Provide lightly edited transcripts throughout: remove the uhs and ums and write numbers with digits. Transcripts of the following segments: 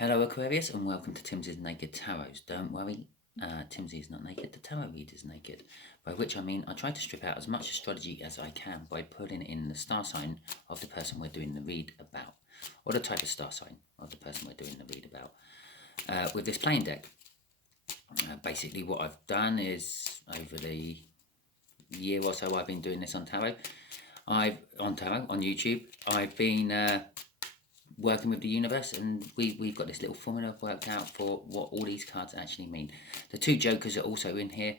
Hello Aquarius and welcome to Timsy's Naked Tarot. Don't worry, Timsy is not naked, the tarot reader is naked. By which I mean I try to strip out as much astrology as I can by putting in the star sign of the person we're doing the read about. Or the type of star sign of the person we're doing the read about. With this playing deck, basically what I've done is over the year or so I've been doing this on tarot. On YouTube, I've been working with the universe, and we've got this little formula worked out for what all these cards actually mean. The two jokers are also in here.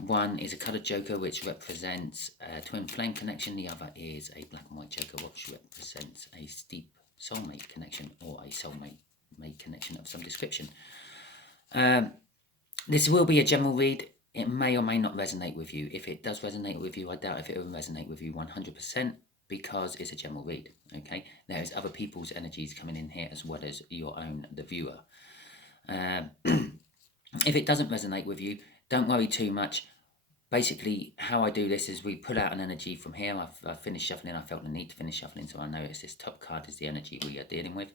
One is a coloured joker, which represents a twin flame connection. The other is a black and white joker, which represents a steep soulmate connection, or a soulmate connection of some description. This will be a general read. It may or may not resonate with you. If it does resonate with you, I doubt if it will resonate with you 100%. Because it's a general read, okay? There's other people's energies coming in here as well as your own, the viewer. If it doesn't resonate with you, don't worry too much. Basically, how I do this is we pull out an energy from here. I've finished shuffling. I felt the need to finish shuffling, so I notice this top card is the energy we are dealing with.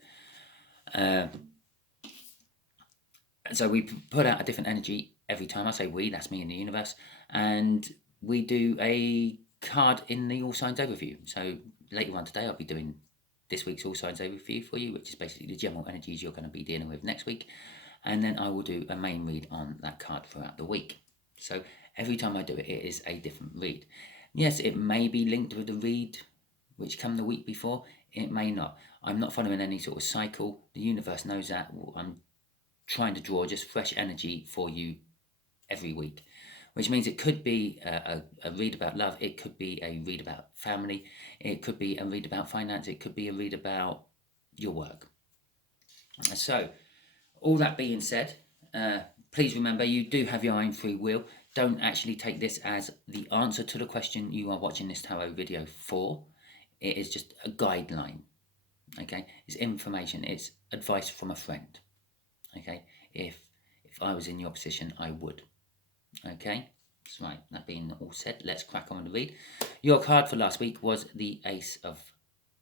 So we put out a different energy every time. I say we, that's me in the universe. And we do a card in the all signs overview. So later on today I'll be doing this week's all signs overview for you, which is basically the general energies you're going to be dealing with next week, and then I will do a main read on that card throughout the week. So every time I do it, it is a different read. Yes, it may be linked with the read which came the week before, it may not. I'm not following any sort of cycle. The universe knows that. I'm trying to draw just fresh energy for you every week, which means it could be a read about love, it could be a read about family, it could be a read about finance, it could be a read about your work. So, all that being said, please remember you do have your own free will. Don't actually take this as the answer to the question you are watching this tarot video for. It is just a guideline, okay? It's information, it's advice from a friend, okay? If I was in your position, I would. Okay, so right, that being all said, let's crack on with the read. Your card for last week was the Ace of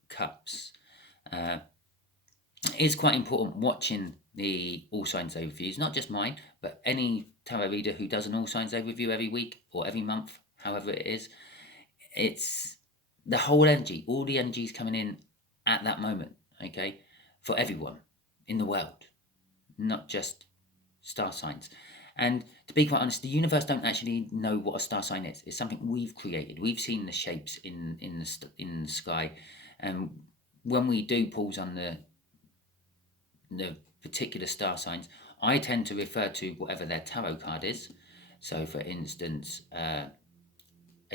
Cups. It's quite important watching the all signs overviews, not just mine, but any tarot reader who does an all signs overview every week or every month, however it is. It's the whole energy, all the energies coming in at that moment, okay, for everyone in the world, not just star signs. And to be quite honest, the universe don't actually know what a star sign is. It's something we've created. We've seen the shapes in the sky, and when we do pulls on the particular star signs, I tend to refer to whatever their tarot card is. So, for instance, a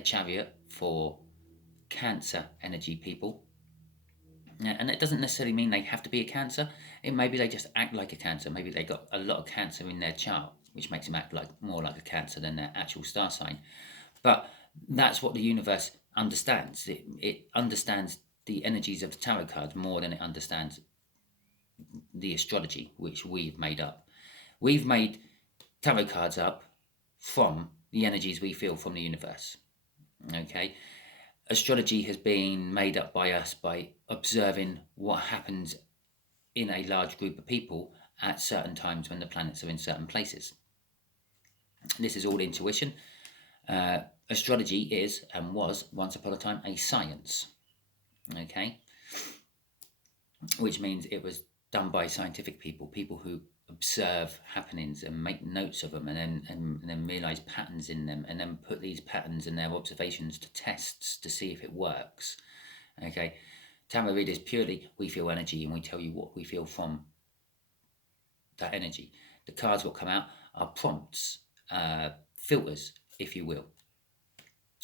Chariot for Cancer energy people. And it doesn't necessarily mean they have to be a Cancer. Maybe they just act like a Cancer. Maybe they got a lot of Cancer in their chart, which makes them act more like a Cancer than their actual star sign. But that's what the universe understands. It understands the energies of the tarot cards more than it understands the astrology, which we've made up. We've made tarot cards up from the energies we feel from the universe. Okay? Astrology has been made up by us by observing what happens in a large group of people at certain times when the planets are in certain places. This is all intuition. Astrology is and was once upon a time a science, okay, which means it was done by scientific people who observe happenings and make notes of them, and then realize patterns in them, and then put these patterns and their observations to tests to see if it works. Okay, tarot readers purely we feel energy, and we tell you what we feel from that energy. The cards will come out are prompts, filters, if you will.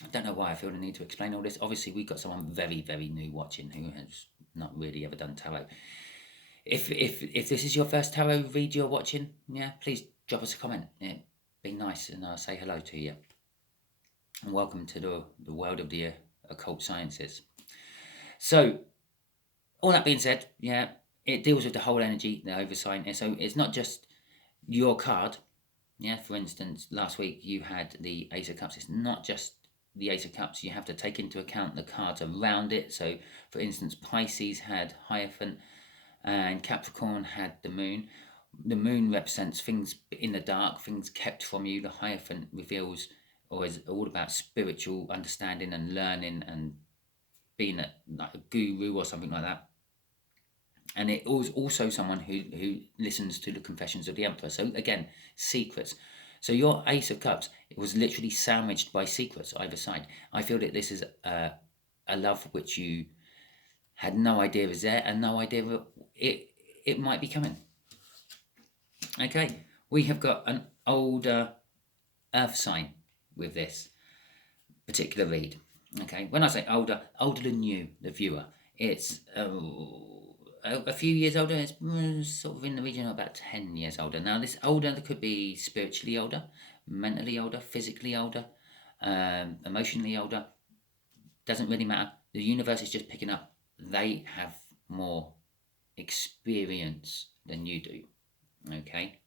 I don't know why I feel the need to explain all this. Obviously, we've got someone very, very new watching who has not really ever done tarot. If this is your first tarot read you're watching, yeah, please drop us a comment. Yeah, be nice, and I'll say hello to you. And welcome to the world of the occult sciences. So, all that being said, yeah, it deals with the whole energy, the oversign. So it's not just your card. Yeah, for instance, last week you had the Ace of Cups. It's not just the Ace of Cups. You have to take into account the cards around it. So, for instance, Pisces had Hierophant. and Capricorn had the moon. The moon represents things in the dark, things kept from you. The Hierophant reveals, or is all about spiritual understanding and learning and being like a guru or something like that. And it was also someone who listens to the confessions of the Emperor. So again, secrets. So your Ace of Cups, it was literally sandwiched by secrets either side. I feel that this is a love which you had no idea was there and no idea that it might be coming. Okay, we have got an older earth sign with this particular read. Okay, when I say older than you, the viewer, it's a few years older. It's sort of in the region of about 10 years older. Now, this older could be spiritually older, mentally older, physically older, emotionally older. Doesn't really matter. The universe is just picking up. They have more experience than you do. Okay.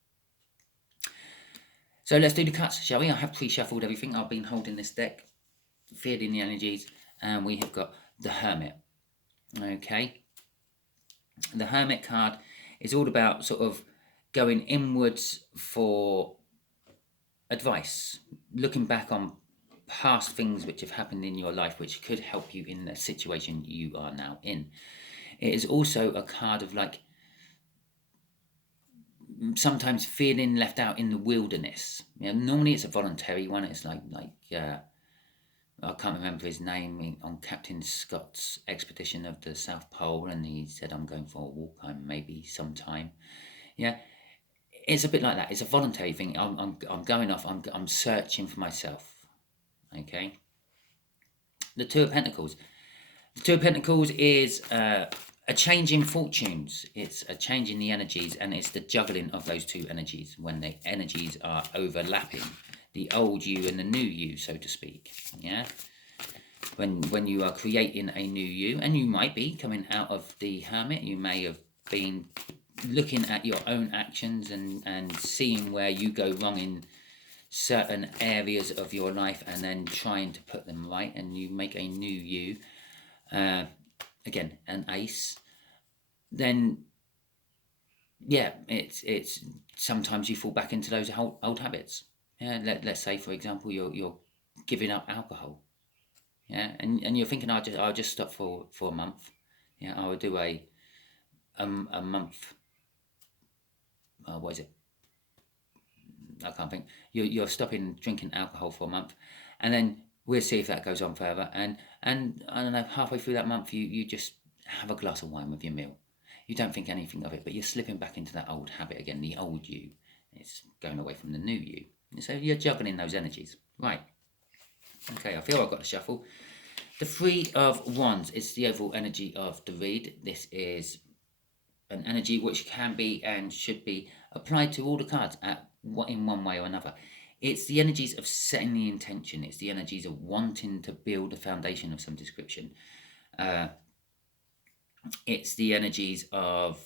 So let's do the cuts, shall we? I have pre-shuffled everything. I've been holding this deck, feeling the energies, and we have got the Hermit. Okay. The Hermit card is all about sort of going inwards for advice, looking back on past things which have happened in your life which could help you in the situation you are now in. It is also a card of like sometimes feeling left out in the wilderness. Normally it's a voluntary one. It's like I can't remember his name on Captain Scott's expedition of the South Pole, and he said, "I'm going for a walk. maybe sometime." Yeah, it's a bit like that. It's a voluntary thing. I'm going off. I'm searching for myself. Okay. The Two of Pentacles. The Two of Pentacles is a change in fortunes. It's a change in the energies, and it's the juggling of those two energies when the energies are overlapping. The old you and the new you, so to speak. Yeah. When you are creating a new you, and you might be coming out of the Hermit, you may have been looking at your own actions and seeing where you go wrong in certain areas of your life, and then trying to put them right, and you make a new you. Again, an ace. Then, yeah, it's sometimes you fall back into those old habits. Yeah, let's say for example you're giving up alcohol. Yeah, and you're thinking I'll just stop for a month. Yeah, I would do a month. What is it? I can't think. You're stopping drinking alcohol for a month, and then we'll see if that goes on further. And I don't know, halfway through that month, you just have a glass of wine with your meal. You don't think anything of it, but you're slipping back into that old habit again. The old you, it's going away from the new you. So you're juggling those energies, right? Okay, I feel I've got to shuffle. The Three of Wands is the overall energy of the read. This is an energy which can be and should be applied to all the cards in one way or another. It's the energies of setting the intention. It's the energies of wanting to build a foundation of some description. It's the energies of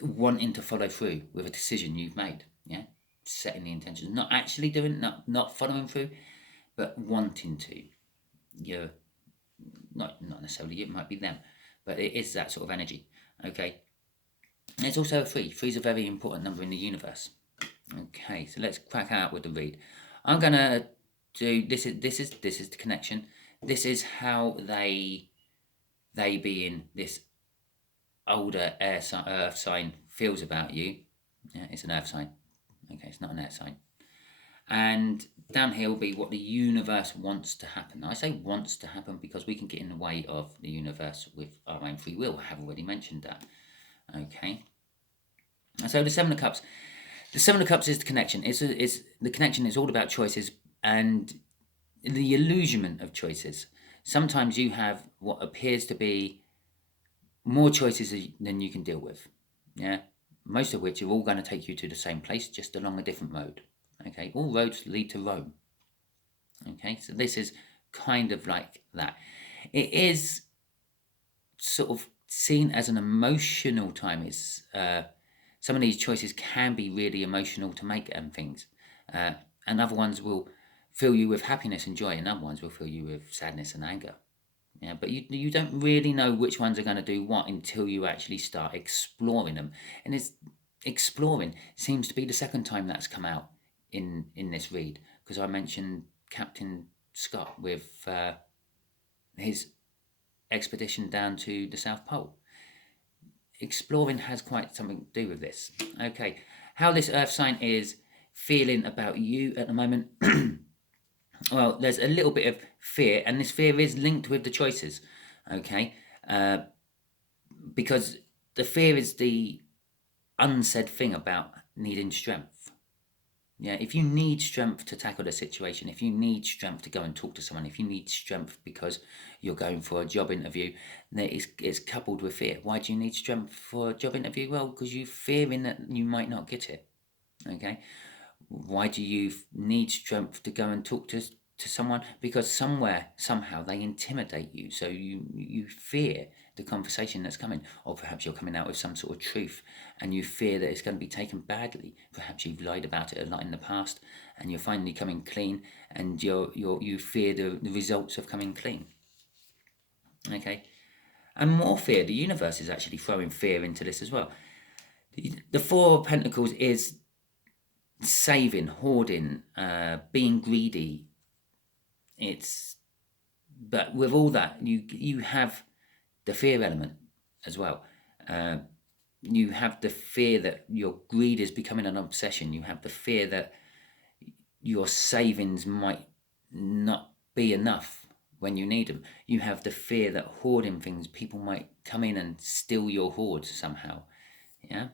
wanting to follow through with a decision you've made. Yeah, setting the intention, not actually doing, not following through, but wanting to. You're not necessarily, it might be them, but it is that sort of energy. Okay. And it's also a 3. 3 is a very important number in the universe. Okay, so let's crack out with the read. I'm gonna do this is the connection. This is how they being this older earth sign feels about you. Yeah, it's an earth sign. Okay, it's not an air sign. And down here will be what the universe wants to happen. I say wants to happen because we can get in the way of the universe with our own free will. I have already mentioned that. Okay. So the Seven of Cups. The Seven of Cups is the connection. It's the connection is all about choices and the illusionment of choices. Sometimes you have what appears to be more choices than you can deal with. Yeah. Most of which are all going to take you to the same place, just along a different road. Okay. All roads lead to Rome. Okay. So this is kind of like that. It is sort of seen as an emotional time. It's some of these choices can be really emotional to make and things, and other ones will fill you with happiness and joy, and other ones will fill you with sadness and anger. Yeah, but you don't really know which ones are going to do what until you actually start exploring them. And it's exploring seems to be the second time that's come out in this read, because I mentioned Captain Scott with his expedition down to the South Pole. Exploring has quite something to do with this. Okay, how this earth sign is feeling about you at the moment. Well, there's a little bit of fear, and this fear is linked with the choices, okay? Because the fear is the unsaid thing about needing strength. Yeah, if you need strength to tackle the situation, if you need strength to go and talk to someone, if you need strength because you're going for a job interview, then it's coupled with fear. Why do you need strength for a job interview? Well, because you're fearing that you might not get it, okay? Why do you need strength to go and talk to someone? Because somewhere, somehow, they intimidate you. So you fear the conversation that's coming. Or perhaps you're coming out with some sort of truth and you fear that it's going to be taken badly. Perhaps you've lied about it a lot in the past and you're finally coming clean, and you fear the results of coming clean. Okay? And more fear. The universe is actually throwing fear into this as well. The Four of Pentacles is saving, hoarding, being greedy. But with all that, you have the fear element as well. You have the fear that your greed is becoming an obsession. You have the fear that your savings might not be enough when you need them. You have the fear that hoarding things, people might come in and steal your hoard somehow. Yeah.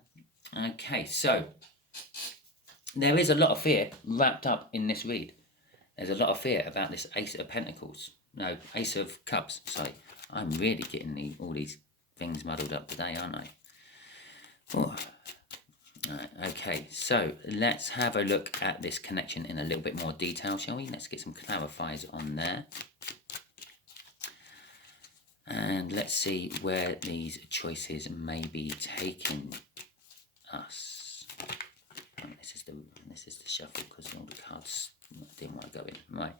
Okay, so there is a lot of fear wrapped up in this read. There's a lot of fear about this Ace of Pentacles. No, Ace of Cups, sorry. I'm really getting all these things muddled up today, aren't I? Oh. Right, okay, so let's have a look at this connection in a little bit more detail, shall we? Let's get some clarifiers on there. And let's see where these choices may be taking us. Right, this is the shuffle because all the cards didn't want to go in. Right.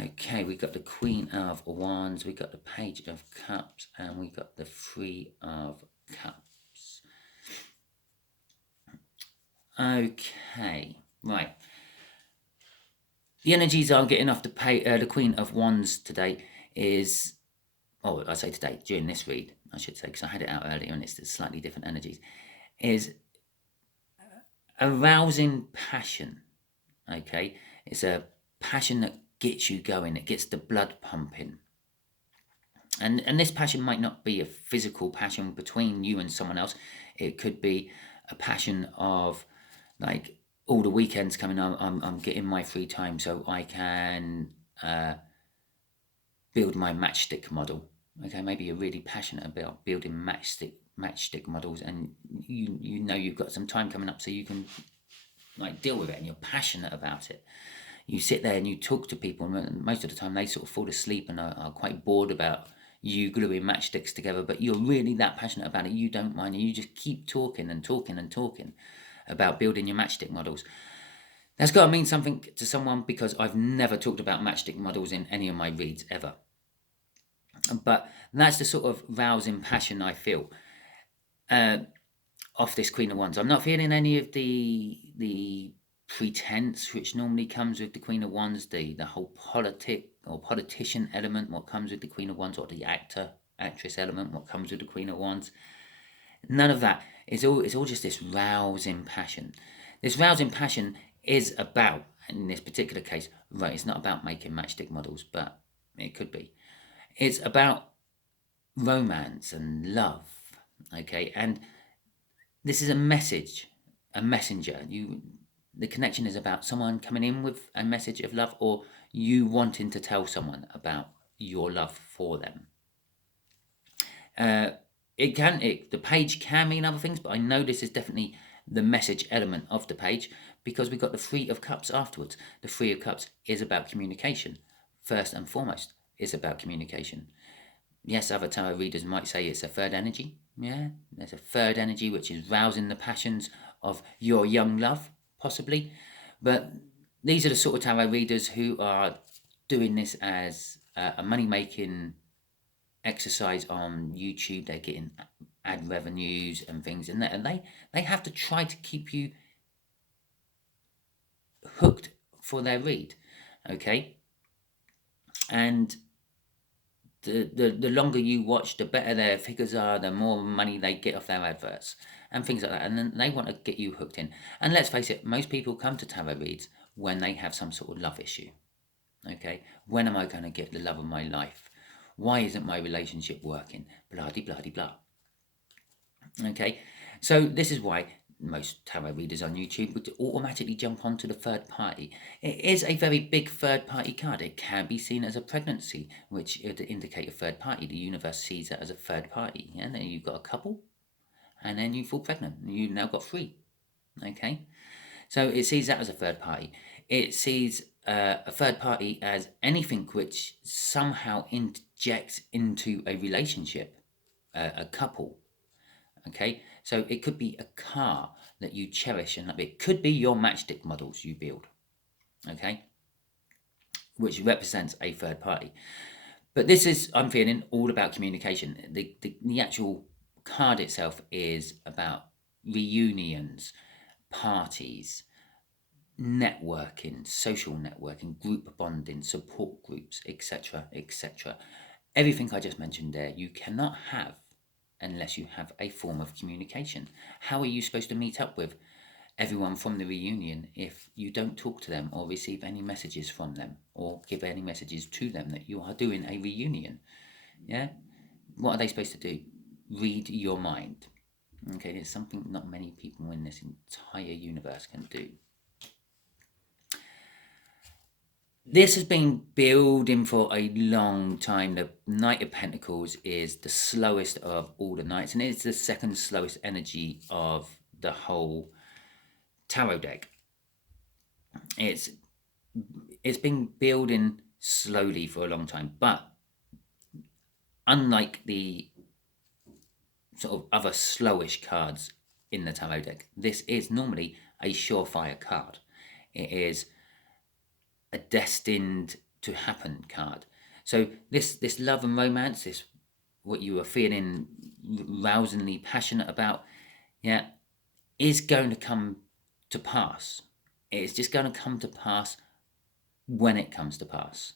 Okay, we got the Queen of Wands, we got the Page of Cups, and we got the Three of Cups. Okay, right. The energies I'm getting off the Queen of Wands today is, I say today, during this read, I should say, because I had it out earlier and it's slightly different energies, is arousing passion. Okay, it's a passion that gets you going, it gets the blood pumping. And this passion might not be a physical passion between you and someone else. It could be a passion of, like, all the weekends coming on, I'm getting my free time so I can build my matchstick model. Okay, maybe you're really passionate about building matchstick models, and you know you've got some time coming up so you can, like, deal with it, and you're passionate about it. You sit there and you talk to people, and most of the time they sort of fall asleep and are quite bored about you gluing matchsticks together, but you're really that passionate about it, you don't mind, and you just keep talking and talking and talking about building your matchstick models. That's got to mean something to someone, because I've never talked about matchstick models in any of my reads ever. But that's the sort of rousing passion I feel off this Queen of Wands. I'm not feeling any of the pretense which normally comes with the Queen of Wands, the whole politician element, what comes with the Queen of Wands, or the actress element, what comes with the Queen of Wands. None of that. It's all just this rousing passion. This rousing passion is about, in this particular case, right, it's not about making matchstick models, but it could be. It's about romance and love, okay? And this is a message, a messenger. The connection is about someone coming in with a message of love, or you wanting to tell someone about your love for them. The page can mean other things, but I know this is definitely the message element of the page, because we've got the Three of Cups afterwards. The Three of Cups is about communication. First and foremost, it's about communication. Yes, other tarot readers might say it's a third energy. Yeah, there's a third energy which is rousing the passions of your young love, possibly. But these are the sort of tarot readers who are doing this as a money-making exercise on YouTube. They're getting ad revenues and things, and they have to try to keep you hooked for their read, okay? And the longer you watch, the better their figures are, the more money they get off their adverts and things like that. And then they want to get you hooked in. And let's face it, most people come to tarot reads when they have some sort of love issue. Okay, when am I going to get the love of my life? Why isn't my relationship working? Blah de blah de blah. Okay, so this is why most tarot readers on YouTube would automatically jump onto the third party. It is a very big third party card. It can be seen as a pregnancy, which would indicate a third party. The universe sees it as a third party. And then you've got a couple, and then you fall pregnant. You've now got 3. Okay, so it sees that as a third party. It sees a third party as anything which somehow injects into a relationship, a couple. Okay, so it could be a car that you cherish, and it could be your matchstick models you build, okay, which represents a third party. But this is, I'm feeling, all about communication. The actual card itself is about reunions, parties, networking, social networking, group bonding, support groups, etc., etc. Everything I just mentioned there, you cannot have unless you have a form of communication. How are you supposed to meet up with everyone from the reunion if you don't talk to them or receive any messages from them or give any messages to them that you are doing a reunion? Yeah? What are they supposed to do? Read your mind. Okay, there's something not many people in this entire universe can do. This has been building for a long time. The Knight of Pentacles is the slowest of all the knights, and it's the second slowest energy of the whole tarot deck. It's been building slowly for a long time, but unlike the sort of other slowish cards in the tarot deck, this is normally a surefire card. It is a destined to happen card. So this love and romance, this what you are feeling rousingly passionate about, yeah, is going to come to pass. It's just going to come to pass when it comes to pass.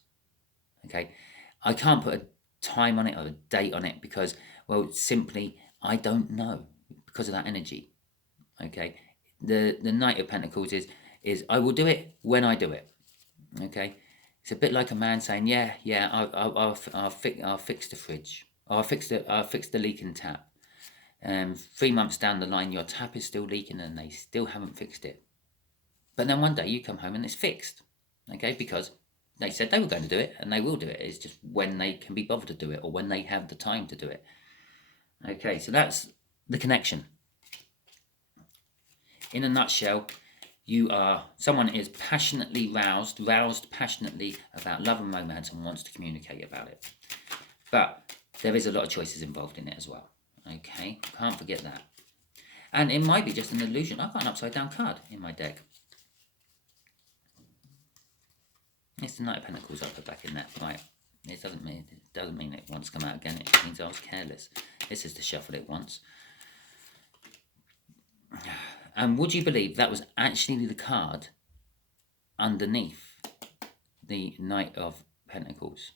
Okay, I can't put a time on it or a date on it because, well, simply I don't know because of that energy. Okay, the Knight of Pentacles is I will do it when I do it. Okay, it's a bit like a man saying, "Yeah, I'll fix the fridge. I'll fix the leaking tap." 3 months down the line, your tap is still leaking, and they still haven't fixed it. But then one day you come home and it's fixed. Okay, because they said they were going to do it, and they will do it. It's just when they can be bothered to do it, or when they have the time to do it. Okay, so that's the connection. In a nutshell, someone is passionately roused passionately about love and romance and wants to communicate about it. But there is a lot of choices involved in it as well. Okay, can't forget that. And it might be just an illusion. I've got an upside down card in my deck. It's the Knight of Pentacles I put back in there. Right. It doesn't mean it wants to come out again. It means I was careless. This is to shuffle it once. And would you believe that was actually the card underneath the Knight of Pentacles?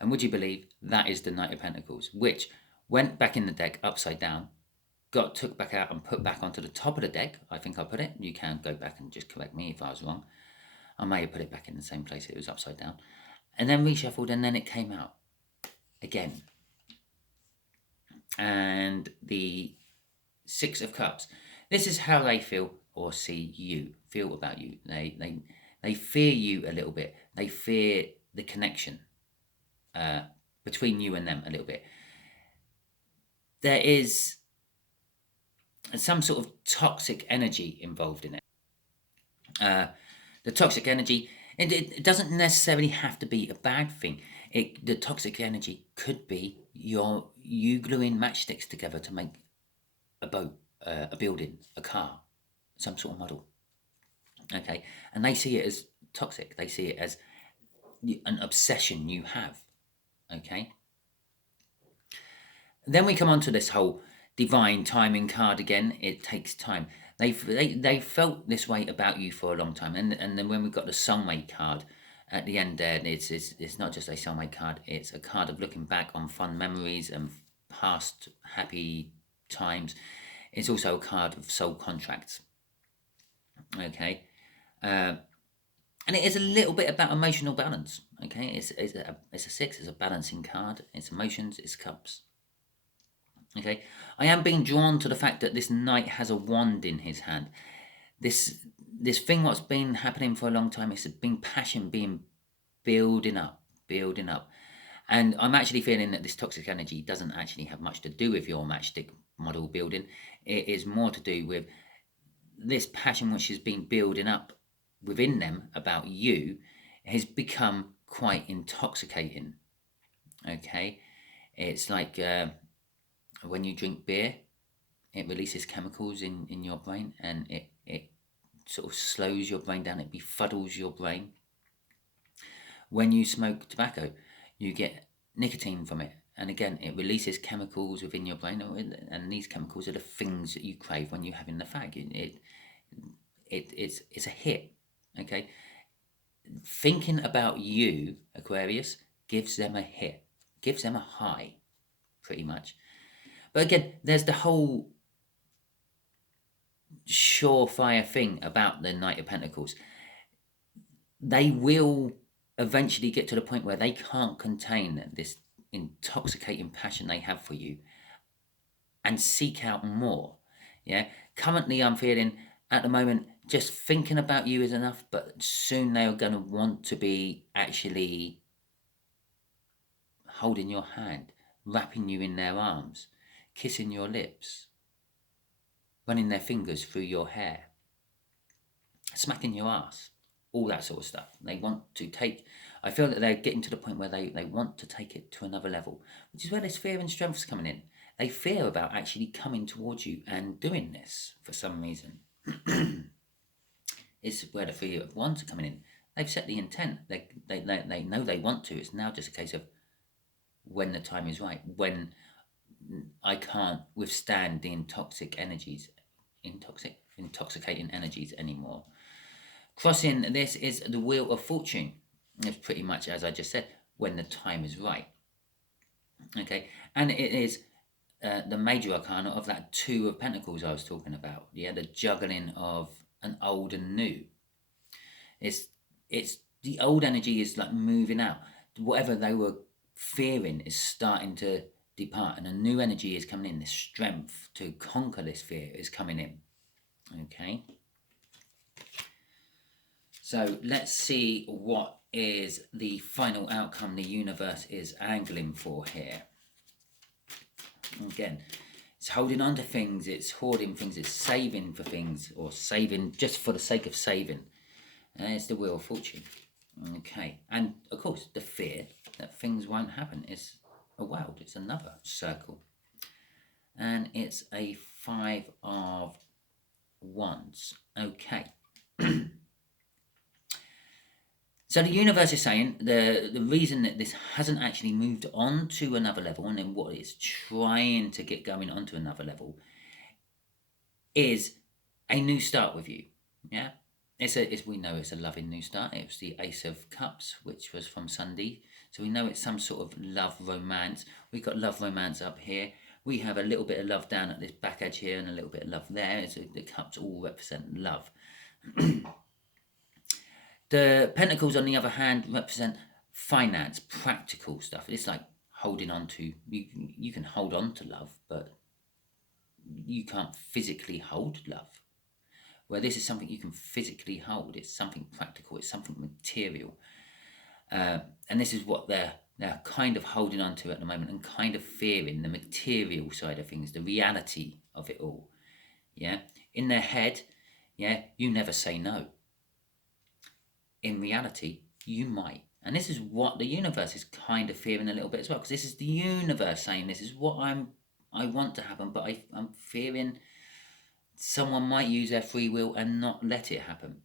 And would you believe that is the Knight of Pentacles, which went back in the deck upside down, took back out and put back onto the top of the deck. I think I put it. You can go back and just correct me if I was wrong. I may have put it back in the same place it was upside down. And then reshuffled, and then it came out again. And the Six of Cups. This is how they feel or feel about you. They fear you a little bit. They fear the connection between you and them a little bit. There is some sort of toxic energy involved in it. The toxic energy, it doesn't necessarily have to be a bad thing. The toxic energy could be you gluing matchsticks together to make a boat, a building, a car, some sort of model. Okay, and they see it as toxic. They see it as an obsession you have. Okay. Then we come on to this whole divine timing card again. It takes time. They felt this way about you for a long time, and then when we got the soulmate card at the end there, it's not just a soulmate card. It's a card of looking back on fun memories and past happy times. It's also a card of soul contracts. Okay. And it is a little bit about emotional balance. Okay, it's a 6. It's a balancing card. It's emotions. It's cups. Okay, I am being drawn to the fact that this knight has a wand in his hand. This thing what's been happening for a long time. It's been passion being building up, and I'm actually feeling that this toxic energy doesn't actually have much to do with your matchstick model building. It is more to do with this passion which has been building up within them about you has become quite intoxicating. Okay, it's like when you drink beer, it releases chemicals in your brain, and it sort of slows your brain down. It befuddles your brain. When you smoke tobacco, you get nicotine from it, and again, it releases chemicals within your brain, and these chemicals are the things that you crave when you're having the fag. It's a hit. Okay, thinking about you, Aquarius, gives them a hit, gives them a high, pretty much. But again, there's the whole surefire thing about the Knight of Pentacles. They will eventually get to the point where they can't contain this intoxicating passion they have for you and seek out more. Yeah. Currently, I'm feeling at the moment just thinking about you is enough, but soon they are going to want to be actually holding your hand, wrapping you in their arms, kissing your lips, running their fingers through your hair, smacking your ass, all that sort of stuff. They want to take, I feel that they're getting to the point where they want to take it to another level, which is where this fear and strength's coming in. They fear about actually coming towards you and doing this for some reason. It's where the fear of wands are coming in. They've set the intent. They know they want to. It's now just a case of when the time is right, when I can't withstand the intoxicating energies anymore. Crossing this is the Wheel of Fortune. It's pretty much as I just said, when the time is right. Okay, and it is the major arcana of that 2 of Pentacles I was talking about. Yeah, the juggling of an old and new. It's the old energy is like moving out. Whatever they were fearing is starting to depart, and a new energy is coming in. This strength to conquer this fear is coming in. Okay. So let's see what is the final outcome the universe is angling for here. Again, it's holding on to things, it's hoarding things, it's saving for things, or saving just for the sake of saving. And it's the Wheel of Fortune. Okay, and of course the fear that things won't happen is a world. It's another circle, and it's a 5 of Wands. Okay. So the universe is saying the reason that this hasn't actually moved on to another level, and then what it's trying to get going onto another level, is a new start with you. Yeah, we know it's a loving new start. It was the Ace of Cups, which was from Sunday, so we know it's some sort of love romance. We've got love romance up here. We have a little bit of love down at this back edge here, and a little bit of love there. So the cups all represent love. The Pentacles, on the other hand, represent finance, practical stuff. It's like holding on to, you can hold on to love, but you can't physically hold love. Where this is something you can physically hold. It's something practical. It's something material. And this is what they're kind of holding on to at the moment, and kind of fearing the material side of things, the reality of it all. Yeah. In their head, yeah, you never say no. In reality, you might. And this is what the universe is kind of fearing a little bit as well, because this is the universe saying this is what I want to happen, but I'm fearing someone might use their free will and not let it happen.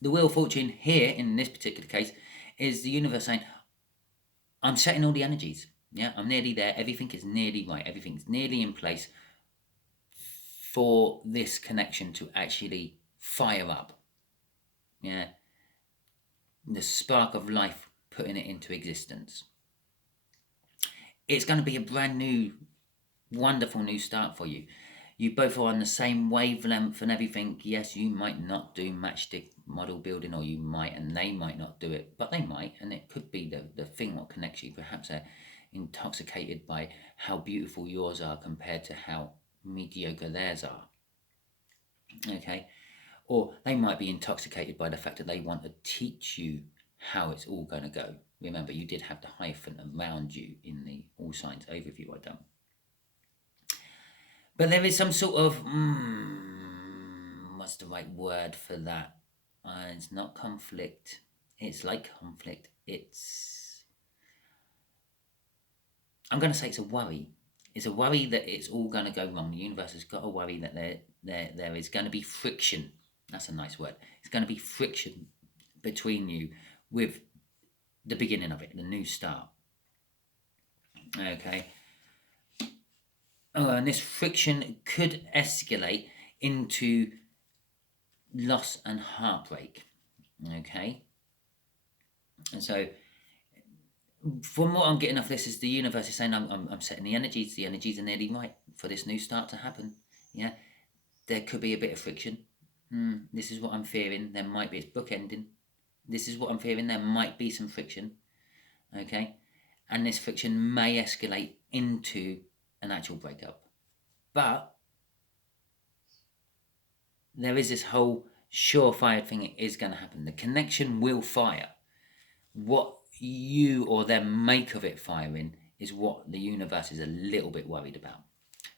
The Wheel of Fortune here, in this particular case, is the universe saying, I'm setting all the energies. Yeah, I'm nearly there. Everything is nearly right. Everything's nearly in place for this connection to actually fire up. Yeah, the spark of life, putting it into existence. It's going to be a brand new, wonderful new start for you. You both are on the same wavelength and everything. Yes, you might not do matchstick model building, or you might, and they might not do it, but they might, and it could be the thing what connects you. Perhaps they're intoxicated by how beautiful yours are compared to how mediocre theirs are. Okay, or they might be intoxicated by the fact that they want to teach you how it's all going to go. Remember, you did have the hyphen around you in the all signs overview I done. But there is some sort of, what's the right word for that? It's not conflict. It's like conflict. I'm going to say it's a worry. It's a worry that it's all going to go wrong. The universe has got a worry that there is going to be friction. That's a nice word. It's going to be friction between you with the beginning of it, the new start. Okay. Oh, and this friction could escalate into loss and heartbreak. Okay. And so, from what I'm getting off this, is the universe is saying, I'm setting the energies. The energies are nearly right for this new start to happen. Yeah. There could be a bit of friction. This is what I'm fearing. There might be. It's bookending. This is what I'm fearing. There might be some friction. Okay. And this friction may escalate into an actual breakup. But there is this whole surefire thing. It is going to happen. The connection will fire. What you or them make of it firing is what the universe is a little bit worried about.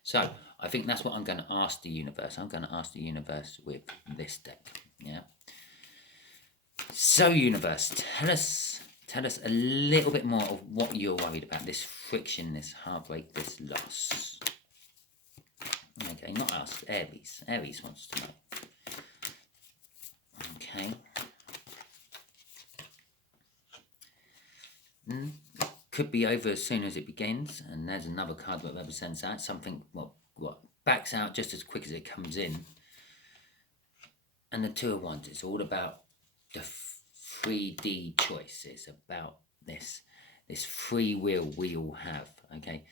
So I think that's what I'm going to ask the universe. I'm going to ask the universe with this deck. Yeah. So universe, tell us a little bit more of what you're worried about. This friction, this heartbreak, this loss. Okay, not us, Aries. Aries wants to know. Okay. Could be over as soon as it begins, and there's another card that represents that. Something what backs out just as quick as it comes in. And the Two of Wands, it's all about the 3D choice. It's about this free will we all have. Okay.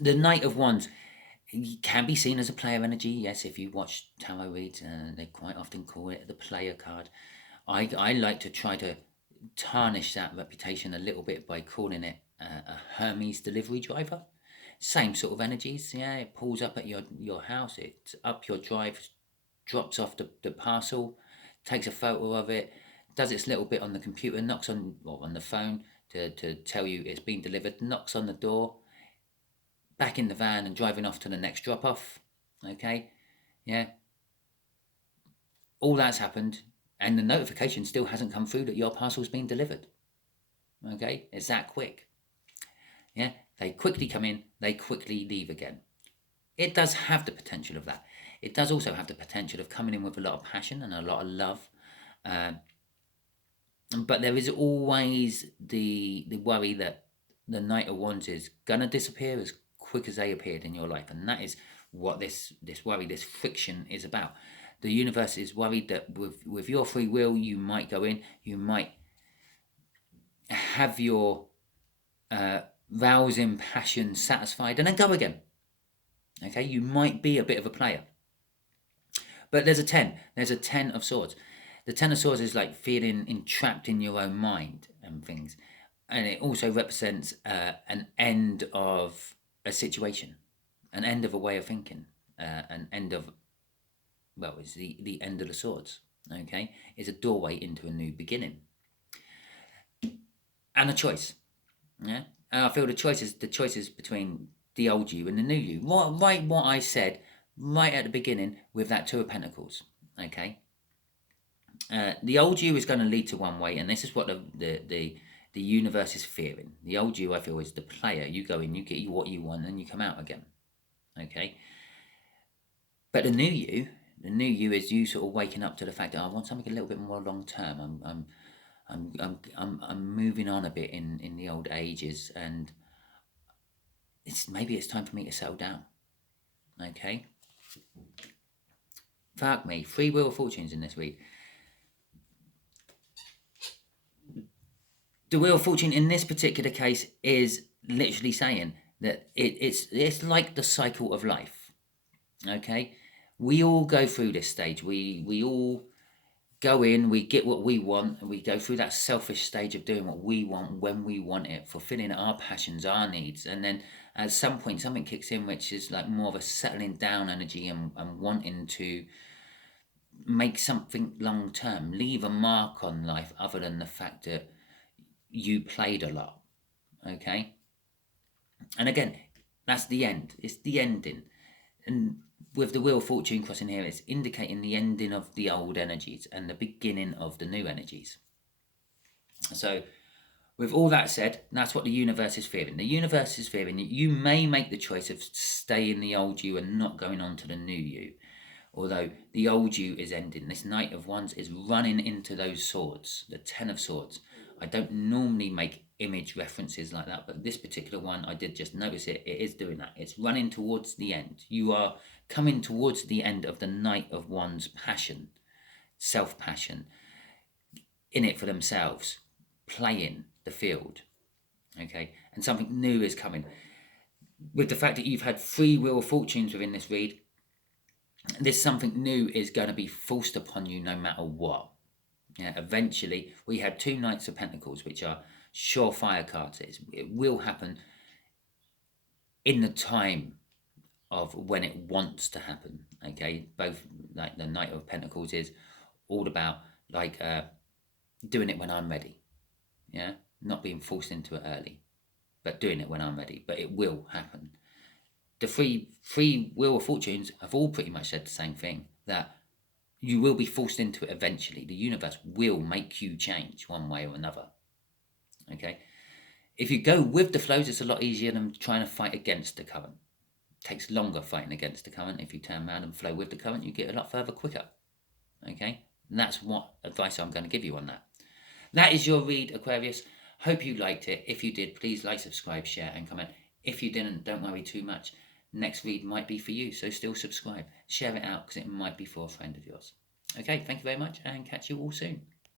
The Knight of Wands can be seen as a player energy. Yes, if you watch tarot reads, they quite often call it the player card. I like to try to tarnish that reputation a little bit by calling it a Hermes delivery driver. Same sort of energies. Yeah, it pulls up at your house. It's up your drive, drops off the parcel, takes a photo of it, does its little bit on the computer, knocks on the phone to tell you it's been delivered, knocks on the door, back in the van and driving off to the next drop off. Okay, yeah, all that's happened, and the notification still hasn't come through that your parcel's been delivered. Okay, it's that quick. Yeah, they quickly come in, they quickly leave again. It does have the potential of that. It does also have the potential of coming in with a lot of passion and a lot of love. But there is always the worry that the Knight of Wands is going to disappear as quick as they appeared in your life. And that is what this worry, this friction is about. The universe is worried that with your free will, you might go in, you might have your rousing passion satisfied and then go again. Okay, you might be a bit of a player. But there's a 10. There's a 10 of Swords. The 10 of Swords is like feeling entrapped in your own mind and things. And it also represents an end of a situation, an end of a way of thinking, an end of, well, it's the end of the Swords, okay? It's a doorway into a new beginning. And a choice, yeah? And I feel the choices between the old you and the new you. Right, what I said right at the beginning with that Two of Pentacles, okay? The old you is going to lead to one way, and this is what the universe is fearing. The old you, I feel, is the player. You go in, you get what you want, and you come out again, okay? But the new you is you sort of waking up to the fact that I want something a little bit more long term. I'm moving on a bit in the old ages, and maybe it's time for me to settle down. Okay. Fuck me. 3 Wheel of Fortunes in this week. The Wheel of Fortune in this particular case is literally saying that it's like the cycle of life. Okay, we all go through this stage. We all go in, we get what we want, and we go through that selfish stage of doing what we want when we want it, fulfilling our passions, our needs, and then at some point something kicks in, which is like more of a settling down energy and wanting to make something long term, leave a mark on life other than the fact that you played a lot. Okay, and again, that's the end. It's the ending. And with the Wheel of Fortune crossing here, it's indicating the ending of the old energies and the beginning of the new energies. So with all that said, that's what the universe is fearing. The universe is fearing that you may make the choice of staying the old you and not going on to the new you. Although the old you is ending. This Knight of Wands is running into those swords, the 10 of Swords. I don't normally make image references like that, but this particular one, I did just notice it. It is doing that. It's running towards the end. You are coming towards the end of the Knight of Wands passion, self-passion, in it for themselves, playing the field. Okay, and something new is coming. With the fact that you've had 3 Wheel of Fortunes within this read, this something new is going to be forced upon you no matter what. Yeah, eventually, we had 2 Knights of Pentacles, which are surefire cards. It will happen in the time of when it wants to happen. Okay, both, like the Knight of Pentacles is all about like doing it when I'm ready. Yeah, not being forced into it early, but doing it when I'm ready. But it will happen. The three Wheel of Fortunes have all pretty much said the same thing, that you will be forced into it eventually. The universe will make you change one way or another. Okay, if you go with the flows, it's a lot easier than trying to fight against the current. It takes longer fighting against the current. If you turn around and flow with the current, you get a lot further quicker. Okay, and that's what advice I'm going to give you on that. That is your read, Aquarius. Hope you liked it. If you did, please like, subscribe, share, and comment. If you didn't, don't worry too much. Next read might be for you, so still subscribe. Share it out because it might be for a friend of yours. Okay, thank you very much, and catch you all soon.